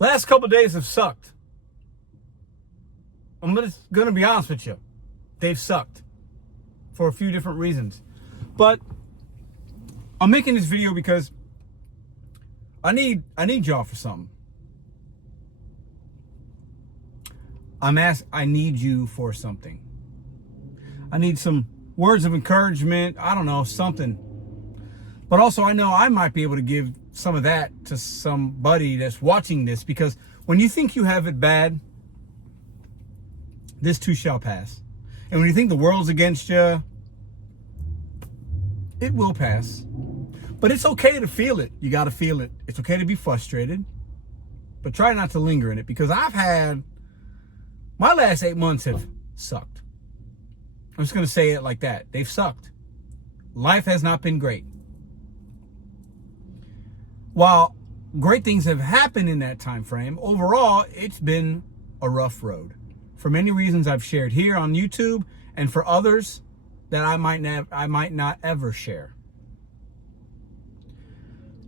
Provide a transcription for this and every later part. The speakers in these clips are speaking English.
Last couple of days have sucked. I'm just going to be honest with you. They've sucked for a few different reasons. But I'm making this video because I need y'all for something. I need you for something. I need some words of encouragement. I don't know, something. But also I know I might be able to give some of that to somebody that's watching this, because when you think you have it bad, this too shall pass. And when you think the world's against you, it will pass. But it's okay to feel it. You got to feel it. It's okay to be frustrated, but try not to linger in it, because my last 8 months have sucked. I'm just going to say it like that. They've sucked. Life has not been great. While great things have happened in that time frame, overall, it's been a rough road. For many reasons I've shared here on YouTube, and for others that I might not ever share.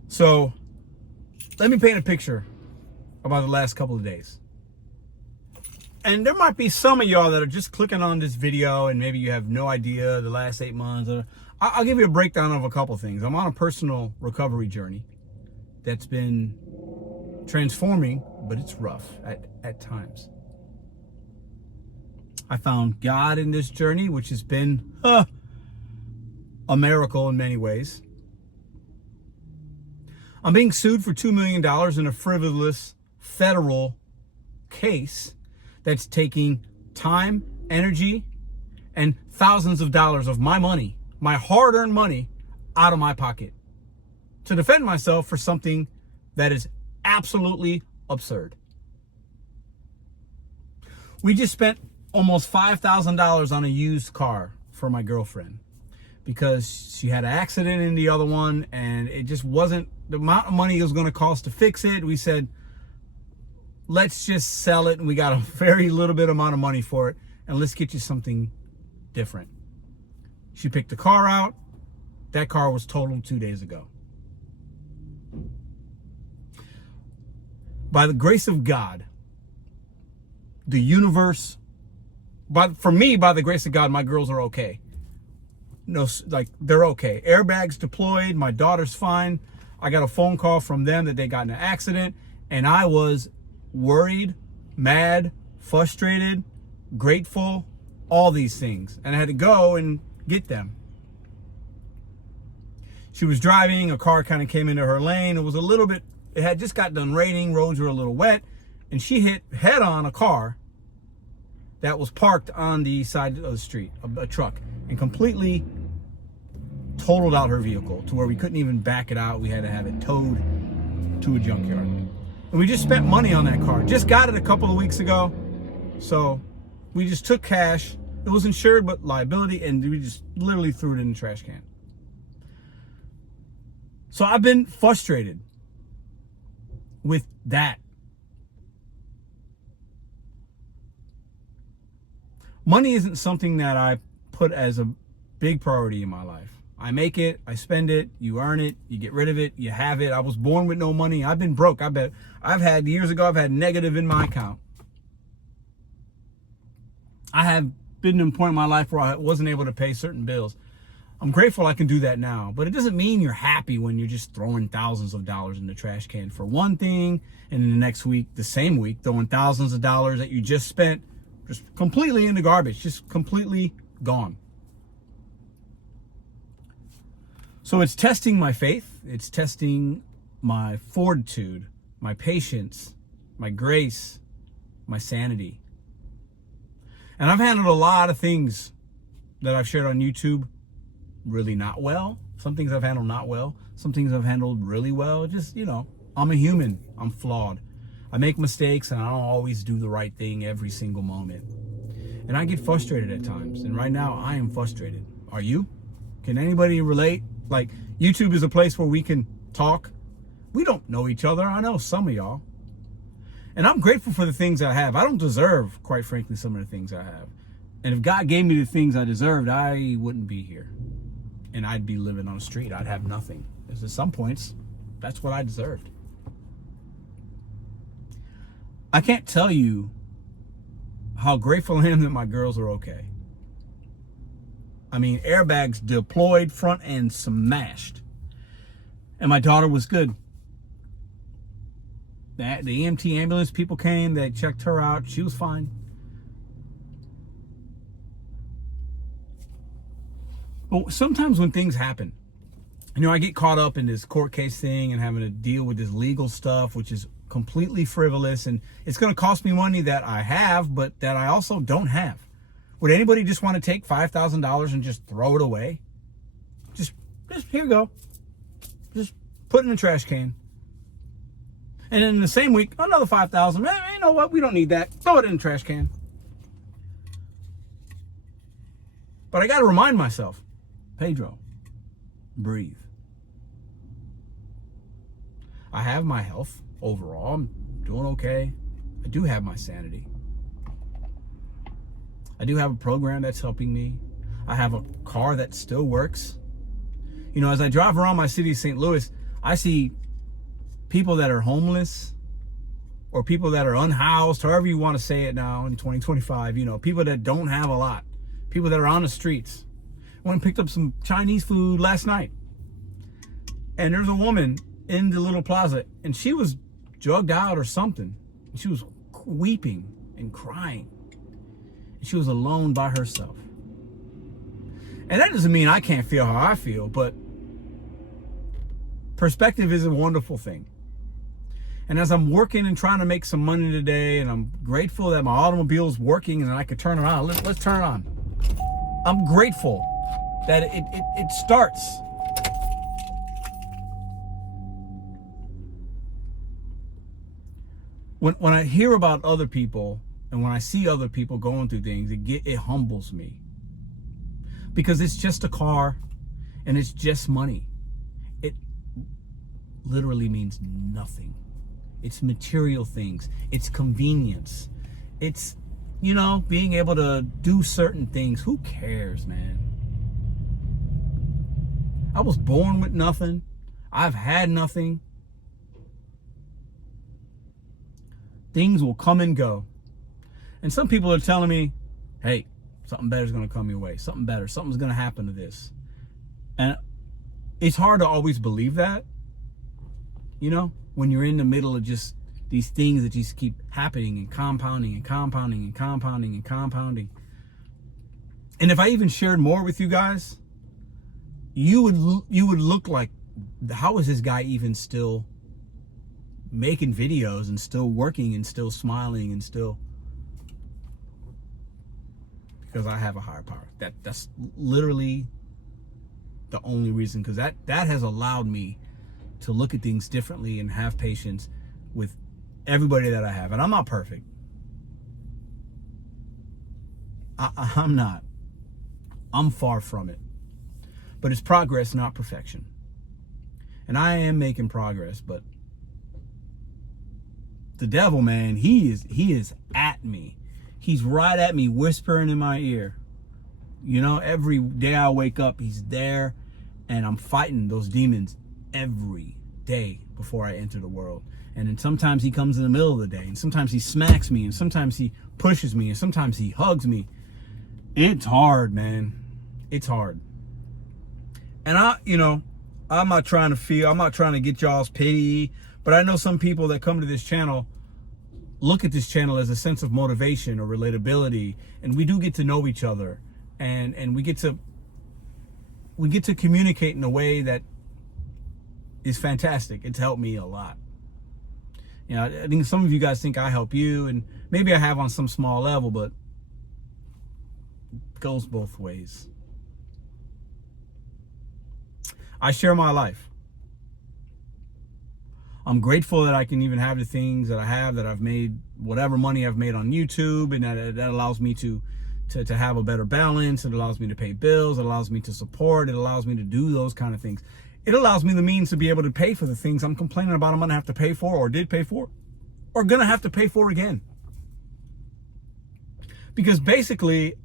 So let me paint a picture about the last couple of days. And there might be some of y'all that are just clicking on this video and maybe you have no idea the last 8 months. I'll give you a breakdown of a couple things. I'm on a personal recovery journey that's been transforming, but it's rough at times. I found God in this journey, which has been a miracle in many ways. I'm being sued for $2 million in a frivolous federal case that's taking time, energy, and thousands of dollars of my money, my hard-earned money, out of my pocket to defend myself for something that is absolutely absurd. We just spent almost $5,000 on a used car for my girlfriend because she had an accident in the other one, and it just wasn't the amount of money it was going to cost to fix it. We said, let's just sell it, and we got a very little bit amount of money for it, and let's get you something different. She picked the car out. That car was totaled 2 days ago. By the grace of God, the universe, for me, by the grace of God, my girls are okay. No, like, they're okay. Airbags deployed. My daughter's fine. I got a phone call from them that they got in an accident, and I was worried, mad, frustrated, grateful, all these things. And I had to go and get them. She was driving, a car kind of came into her lane. It had just got done raining, roads were a little wet, and she hit head on a car that was parked on the side of the street, a truck, and completely totaled out her vehicle to where we couldn't even back it out. We had to have it towed to a junkyard. And we just spent money on that car. Just got it a couple of weeks ago. So we just took cash. It was insured, but liability, and we just literally threw it in the trash can. So I've been frustrated with that. Money isn't something that I put as a big priority in my life. I make it, I spend it, you earn it, you get rid of it, you have it. I was born with no money. I've been broke. Years ago, I've had negative in my account. I have been to a point in my life where I wasn't able to pay certain bills. I'm grateful I can do that now, but it doesn't mean you're happy when you're just throwing thousands of dollars in the trash can for one thing, and in the next week, the same week, throwing thousands of dollars that you just spent just completely in the garbage, just completely gone. So it's testing my faith. It's testing my fortitude, my patience, my grace, my sanity. And I've handled a lot of things that I've shared on YouTube really not well. Some things I've handled not well. Some things I've handled really well. Just, I'm a human. I'm flawed. I make mistakes, and I don't always do the right thing every single moment. And I get frustrated at times. And right now, I am frustrated. Are you? Can anybody relate? Like, YouTube is a place where we can talk. We don't know each other. I know some of y'all. And I'm grateful for the things I have. I don't deserve, quite frankly, some of the things I have. And if God gave me the things I deserved, I wouldn't be here. And I'd be living on the street. I'd have nothing. Because at some points, that's what I deserved. I can't tell you how grateful I am that my girls are okay. I mean, airbags deployed, front end smashed. And my daughter was good. The EMT ambulance people came, they checked her out. She was fine. But sometimes when things happen, I get caught up in this court case thing and having to deal with this legal stuff, which is completely frivolous, and it's going to cost me money that I have, but that I also don't have. Would anybody just want to take $5,000 and just throw it away? Just here you go. Just put it in the trash can. And then in the same week, another $5,000. Man, you know what? We don't need that. Throw it in the trash can. But I got to remind myself, Pedro, breathe. I have my health overall. I'm doing okay. I do have my sanity. I do have a program that's helping me. I have a car that still works. As I drive around my city of St. Louis, I see people that are homeless or people that are unhoused, however you want to say it now in 2025, people that don't have a lot, people that are on the streets. I went and picked up some Chinese food last night. And there's a woman in the little plaza, and she was drugged out or something. She was weeping and crying. She was alone by herself. And that doesn't mean I can't feel how I feel, but perspective is a wonderful thing. And as I'm working and trying to make some money today, and I'm grateful that my automobile is working and I could turn it on. Let's turn it on. I'm grateful that it starts. When I hear about other people and when I see other people going through things, it humbles me. Because it's just a car and it's just money. It literally means nothing. It's material things. It's convenience. It's, being able to do certain things. Who cares, man? I was born with nothing. I've had nothing. Things will come and go. And some people are telling me, hey, something better is going to come your way. Something better. Something's going to happen to this. And it's hard to always believe that, when you're in the middle of just these things that just keep happening and compounding and compounding and compounding and compounding. And if I even shared more with you guys, you would look like, how is this guy even still making videos and still working and still smiling and still? Because I have a higher power. That's literally the only reason, because that has allowed me to look at things differently and have patience with everybody that I have. And I'm not perfect. I'm not. I'm far from it. But it's progress, not perfection. And I am making progress, but the devil, man, he is at me. He's right at me, whispering in my ear. Every day I wake up, he's there, and I'm fighting those demons every day before I enter the world. And then sometimes he comes in the middle of the day, and sometimes he smacks me, and sometimes he pushes me, and sometimes he hugs me. It's hard, man. It's hard. And I'm not trying to get y'all's pity, but I know some people that come to this channel look at this channel as a sense of motivation or relatability, and we do get to know each other, and we get to communicate in a way that is fantastic. It's helped me a lot. I think some of you guys think I help you, and maybe I have on some small level, but it goes both ways. I share my life. I'm grateful that I can even have the things that I have, that I've made, whatever money I've made on YouTube, and that allows me to have a better balance. It allows me to pay bills. It allows me to support. It allows me to do those kind of things. It allows me the means to be able to pay for the things I'm complaining about I'm going to have to pay for, or did pay for, or going to have to pay for again. Because basically,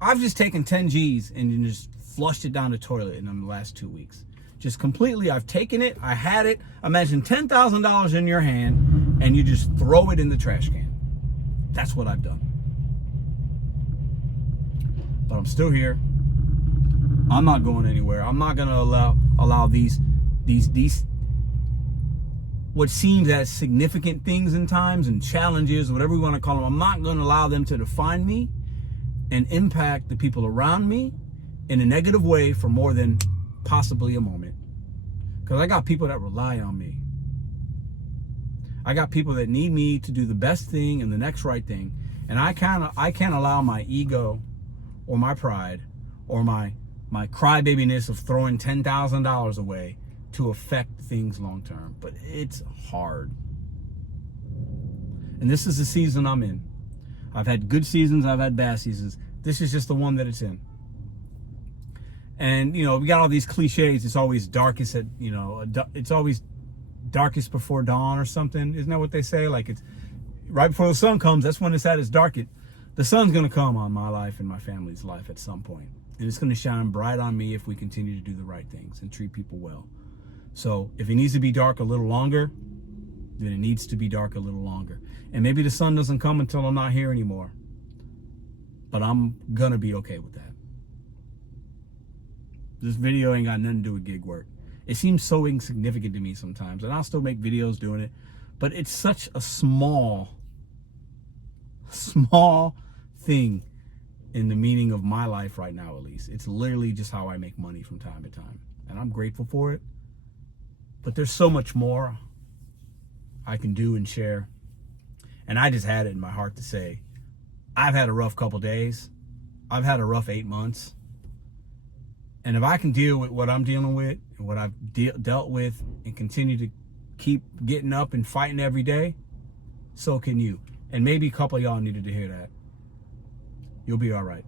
I've just taken 10 G's and just flushed it down the toilet in the last 2 weeks. Just completely, I've taken it, I had it. Imagine $10,000 in your hand and you just throw it in the trash can. That's what I've done. But I'm still here. I'm not going anywhere. I'm not going to allow these what seems as significant things in times and challenges, whatever we want to call them. I'm not going to allow them to define me and impact the people around me in a negative way for more than possibly a moment. Because I got people that rely on me. I got people that need me to do the best thing and the next right thing. And I can't allow my ego or my pride or my crybabiness of throwing $10,000 away to affect things long term. But it's hard. And this is the season I'm in. I've had good seasons, I've had bad seasons. This is just the one that it's in. And, we got all these cliches. It's always darkest at, it's always darkest before dawn or something. Isn't that what they say? Like, it's right before the sun comes, that's when it's at its darkest. The sun's going to come on my life and my family's life at some point. And it's going to shine bright on me if we continue to do the right things and treat people well. So if it needs to be dark a little longer, then it needs to be dark a little longer. And maybe the sun doesn't come until I'm not here anymore. But I'm going to be okay with that. This video ain't got nothing to do with gig work. It seems so insignificant to me sometimes. And I'll still make videos doing it. But it's such a small thing in the meaning of my life right now, at least. It's literally just how I make money from time to time. And I'm grateful for it. But there's so much more I can do and share. And I just had it in my heart to say, I've had a rough couple days. I've had a rough 8 months. And if I can deal with what I'm dealing with and what I've dealt with and continue to keep getting up and fighting every day, so can you. And maybe a couple of y'all needed to hear that. You'll be all right.